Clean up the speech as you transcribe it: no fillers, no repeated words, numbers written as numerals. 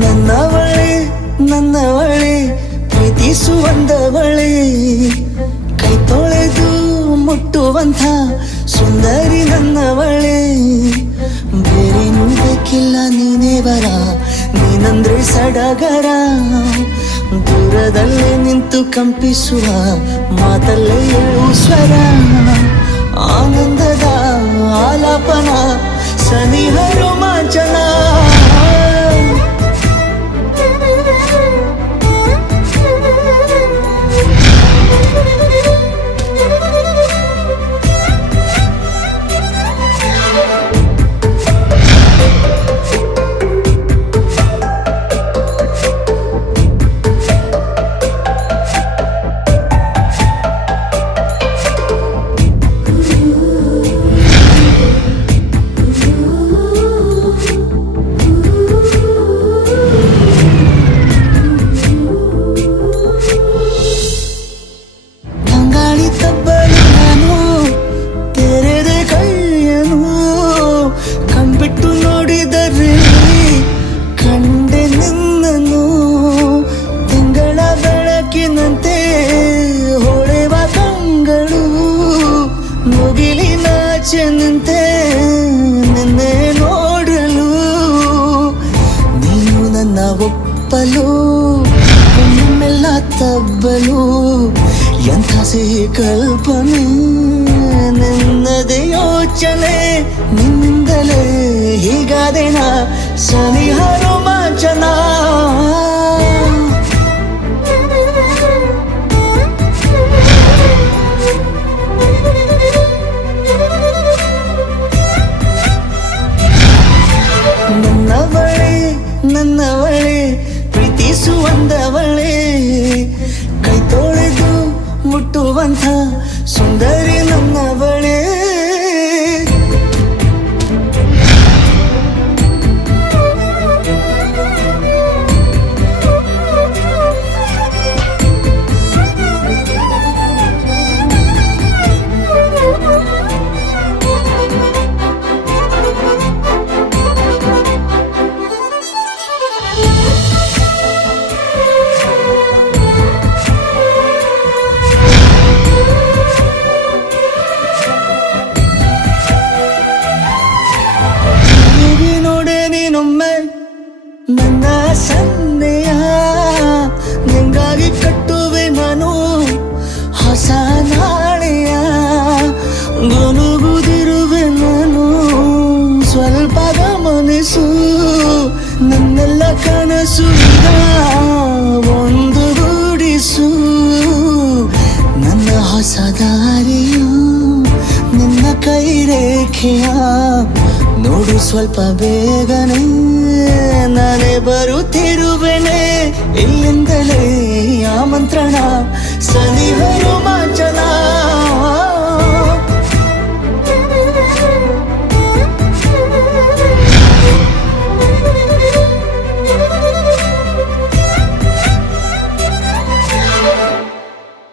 ನನ್ನವಳೆ ನನ್ನವಳೆ ಪ್ರೀತಿಸುವಂದವಳೆ ಕೈ ತೊಳೆದು ಮುಟ್ಟುವಂಥ ಸುಂದರಿ ನನ್ನವಳೆ ಬೇರೇನೂ ಬೇಕಿಲ್ಲ ನೀನೇ ಬರ ನೀನಂದ್ರೆ ಸಡಗರ ದೂರದಲ್ಲೇ ನಿಂತು ಕಂಪಿಸುವ ಮಾತಲ್ಲೇ ಏಳು ಸ್ವರ ಆನಂದದ ಆಲಾಪನ ಸನಿಹ ರೋಮಾಂಚನ ನಿಂತೆ ನಿನ್ನೆ ನೋಡಲು ನೀನು ನನ್ನ ಒಪ್ಪಲು ಒಮ್ಮೆಲ್ಲ ತಬ್ಬಲು ಎಂಥ ಸಿಹಿ ಕಲ್ಪನೆ ನಿನ್ನದೇ ಯೋಚನೆ ನಿನ್ನಿಂದಲೇ ಹೀಗಾದೇನ ಸನಿಹ ರೋಮಾಂಚನ ನನ್ನವಳೆ ಪ್ರೀತಿಸುವಂದವಳೆ ಕೈ ತೊಳೆದು ಮುಟ್ಟುವಂಥ ಸುಂದರಿ ನನ್ನವಳೆ ನನ್ನ ಸನ್ನೆಯ ನಿಂಗಾಗಿ ಕಟ್ಟುವೆ ನಾನು ಹೊಸ ನಾಳೆಯ ಗುನುಗುದಿರುವೆ ನಾನು ಸ್ವಲ್ಪ ಗಮನಿಸು ನನ್ನೆಲ್ಲ ಕನಸು ಒಂದು ಗೂಡಿಸು ನನ್ನ ಹೊಸ ದಾರಿಯು ನಿನ್ನ ಕೈ ರೇಖೆಯ ನೋಡು ಸ್ವಲ್ಪ ಬೇಗನೆ ನಾನೇ ಬರುತ್ತಿರುವೆನೆ ಇಲ್ಲಿಂದಲೇ ಆಮಂತ್ರಣ ಸನಿಹ ರೋಮಾಂಚನ